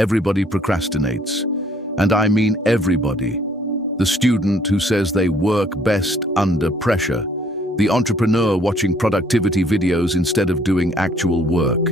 Everybody procrastinates. And I mean everybody. The student who says they work best under pressure. The entrepreneur watching productivity videos instead of doing actual work.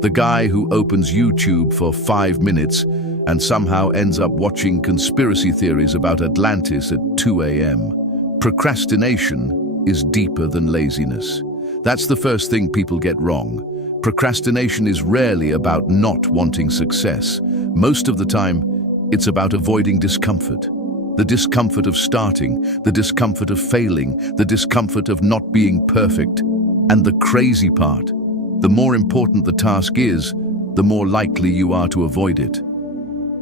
The guy who opens YouTube for 5 minutes and somehow ends up watching conspiracy theories about Atlantis at 2 a.m. Procrastination is deeper than laziness. That's the first thing people get wrong. Procrastination is rarely about not wanting success. Most of the time, it's about avoiding discomfort. The discomfort of starting, the discomfort of failing, the discomfort of not being perfect. And the crazy part, the more important the task is, the more likely you are to avoid it.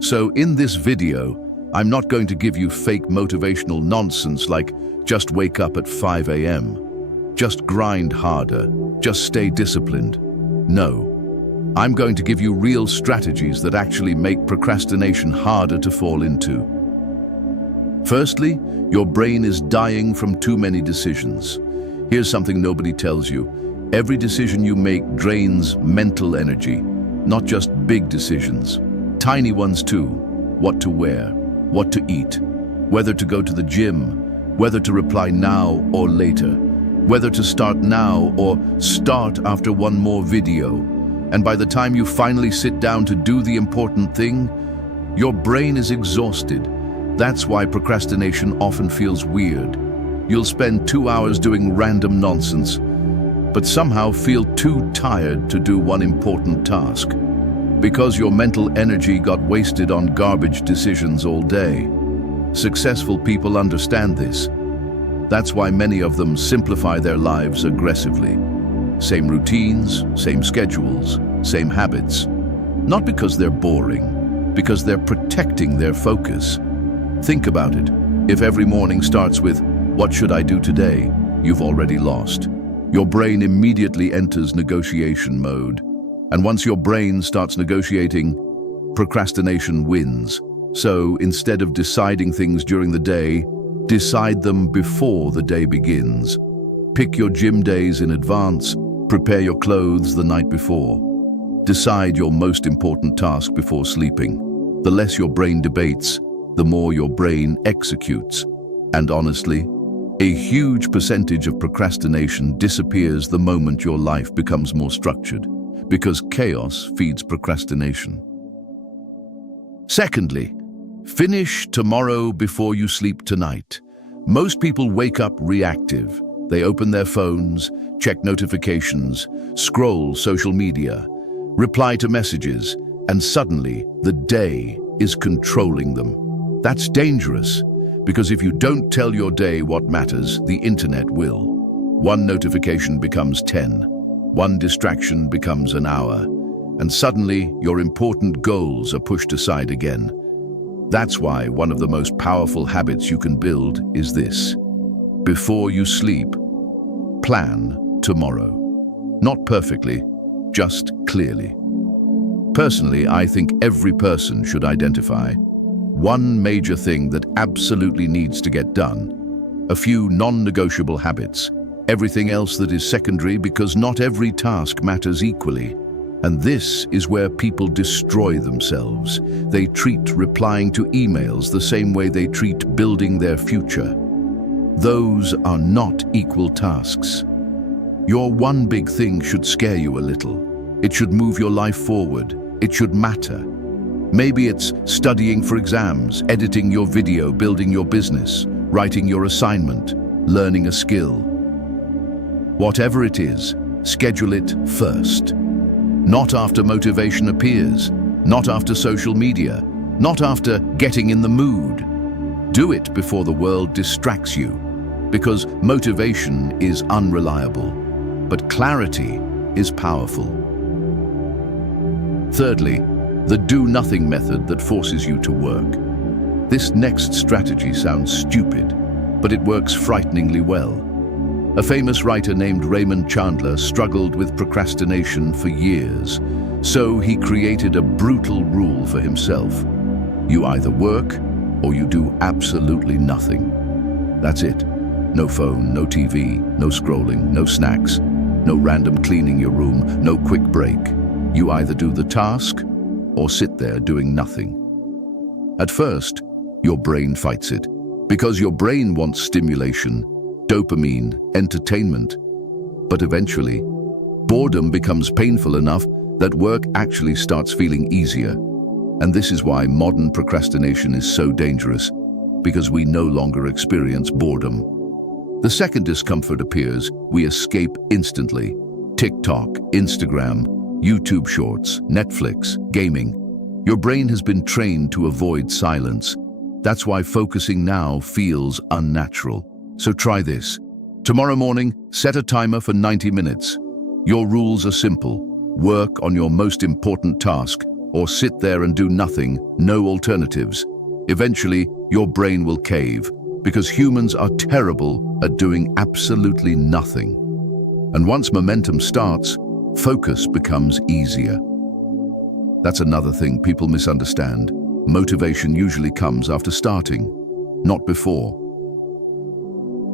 So in this video, I'm not going to give you fake motivational nonsense like just wake up at 5 a.m. Just grind harder, just stay disciplined. No, I'm going to give you real strategies that actually make procrastination harder to fall into. Firstly, your brain is dying from too many decisions. Here's something nobody tells you. Every decision you make drains mental energy, not just big decisions. Tiny ones too. What to wear, what to eat, whether to go to the gym, whether to reply now or later, whether to start now or start after one more video. And by the time you finally sit down to do the important thing, your brain is exhausted. That's why procrastination often feels weird. You'll spend 2 hours doing random nonsense, but somehow feel too tired to do one important task. Because your mental energy got wasted on garbage decisions all day. Successful people understand this. That's why many of them simplify their lives aggressively. Same routines, same schedules, same habits. Not because they're boring, because they're protecting their focus. Think about it. If every morning starts with, "What should I do today?" you've already lost. Your brain immediately enters negotiation mode. And once your brain starts negotiating, procrastination wins. So instead of deciding things during the day, decide them before the day begins. Pick your gym days in advance, prepare your clothes the night before. Decide your most important task before sleeping. The less your brain debates, the more your brain executes. And honestly, a huge percentage of procrastination disappears the moment your life becomes more structured, because chaos feeds procrastination. Secondly, finish tomorrow before you sleep tonight. Most people wake up reactive. They open their phones, check notifications, scroll social media, reply to messages, and suddenly the day is controlling them. That's dangerous, because if you don't tell your day what matters, the internet will. One notification becomes 10, one distraction becomes an hour, and suddenly your important goals are pushed aside again. That's why one of the most powerful habits you can build is this. Before you sleep, plan tomorrow. Not perfectly, just clearly. Personally, I think every person should identify one major thing that absolutely needs to get done, a few non-negotiable habits, everything else that is secondary, because not every task matters equally. And this is where people destroy themselves. They treat replying to emails the same way they treat building their future. Those are not equal tasks. Your one big thing should scare you a little. It should move your life forward. It should matter. Maybe it's studying for exams, editing your video, building your business, writing your assignment, learning a skill. Whatever it is, schedule it first. Not after motivation appears, not after social media, not after getting in the mood. Do it before the world distracts you, because motivation is unreliable, but clarity is powerful. Thirdly, the do-nothing method that forces you to work. This next strategy sounds stupid, but it works frighteningly well. A famous writer named Raymond Chandler struggled with procrastination for years, so he created a brutal rule for himself. You either work or you do absolutely nothing. That's it. No phone, no TV, no scrolling, no snacks, no random cleaning your room, no quick break. You either do the task or sit there doing nothing. At first, your brain fights it, because your brain wants stimulation, dopamine, entertainment. But eventually, boredom becomes painful enough that work actually starts feeling easier. And this is why modern procrastination is so dangerous, because we no longer experience boredom. The second discomfort appears, we escape instantly. TikTok, Instagram, YouTube Shorts, Netflix, gaming. Your brain has been trained to avoid silence. That's why focusing now feels unnatural. So try this. Tomorrow morning, set a timer for 90 minutes. Your rules are simple. Work on your most important task, or sit there and do nothing, no alternatives. Eventually, your brain will cave, because humans are terrible at doing absolutely nothing. And once momentum starts, focus becomes easier. That's another thing people misunderstand. Motivation usually comes after starting, not before.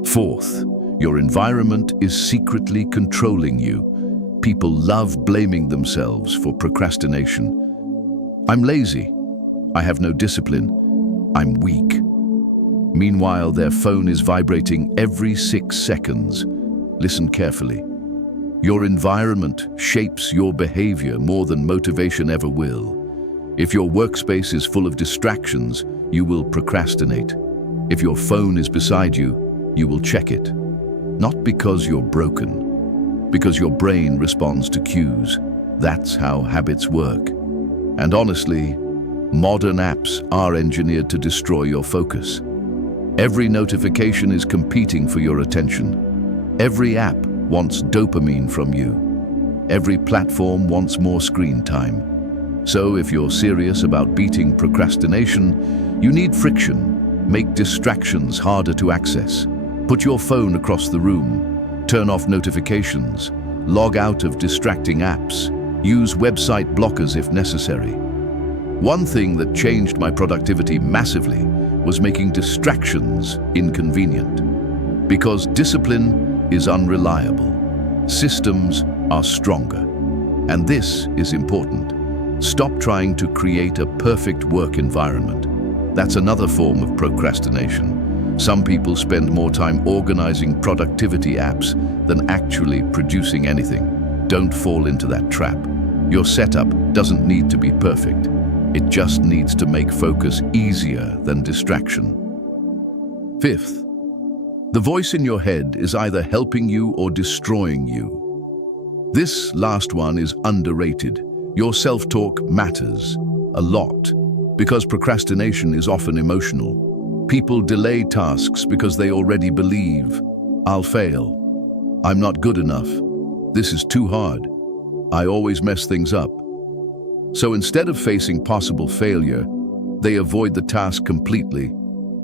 Fourth, your environment is secretly controlling you. People love blaming themselves for procrastination. I'm lazy. I have no discipline. I'm weak. Meanwhile, their phone is vibrating every 6 seconds. Listen carefully. Your environment shapes your behavior more than motivation ever will. If your workspace is full of distractions, you will procrastinate. If your phone is beside you, you will check it. Not because you're broken, because your brain responds to cues. That's how habits work. And honestly, modern apps are engineered to destroy your focus. Every notification is competing for your attention. Every app wants dopamine from you. Every platform wants more screen time. So if you're serious about beating procrastination, you need friction. Make distractions harder to access. Put your phone across the room. Turn off notifications. Log out of distracting apps. Use website blockers if necessary. One thing that changed my productivity massively was making distractions inconvenient. Because discipline is unreliable. Systems are stronger. And this is important. Stop trying to create a perfect work environment. That's another form of procrastination. Some people spend more time organizing productivity apps than actually producing anything. Don't fall into that trap. Your setup doesn't need to be perfect. It just needs to make focus easier than distraction. Fifth, the voice in your head is either helping you or destroying you. This last one is underrated. Your self-talk matters a lot because procrastination is often emotional. People delay tasks because they already believe, I'll fail. I'm not good enough. This is too hard. I always mess things up. So instead of facing possible failure, they avoid the task completely,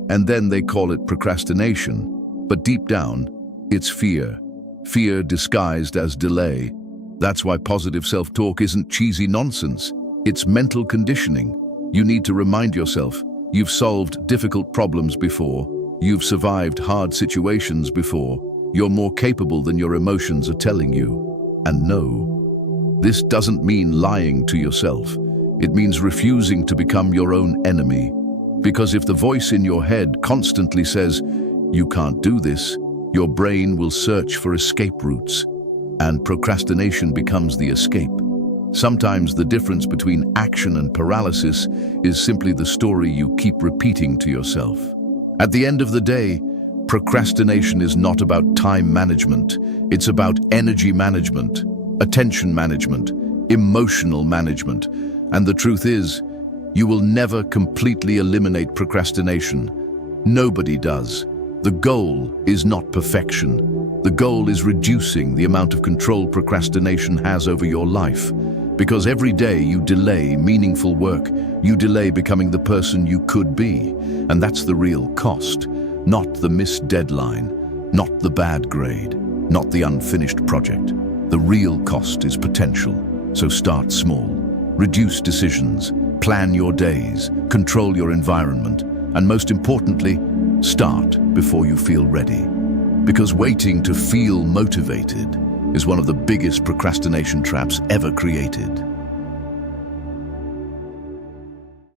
and then they call it procrastination. But deep down, it's fear. Fear disguised as delay. That's why positive self-talk isn't cheesy nonsense. It's mental conditioning. You need to remind yourself, you've solved difficult problems before, you've survived hard situations before, you're more capable than your emotions are telling you. And no, this doesn't mean lying to yourself. It means refusing to become your own enemy. Because if the voice in your head constantly says, you can't do this, your brain will search for escape routes. And procrastination becomes the escape. Sometimes the difference between action and paralysis is simply the story you keep repeating to yourself. At the end of the day, procrastination is not about time management. It's about energy management, attention management, emotional management. And the truth is, you will never completely eliminate procrastination. Nobody does. The goal is not perfection. The goal is reducing the amount of control procrastination has over your life. Because every day you delay meaningful work, you delay becoming the person you could be. And that's the real cost. Not the missed deadline, not the bad grade, not the unfinished project. The real cost is potential. So start small. Reduce decisions, plan your days, control your environment, and most importantly, start before you feel ready. Because waiting to feel motivated is one of the biggest procrastination traps ever created.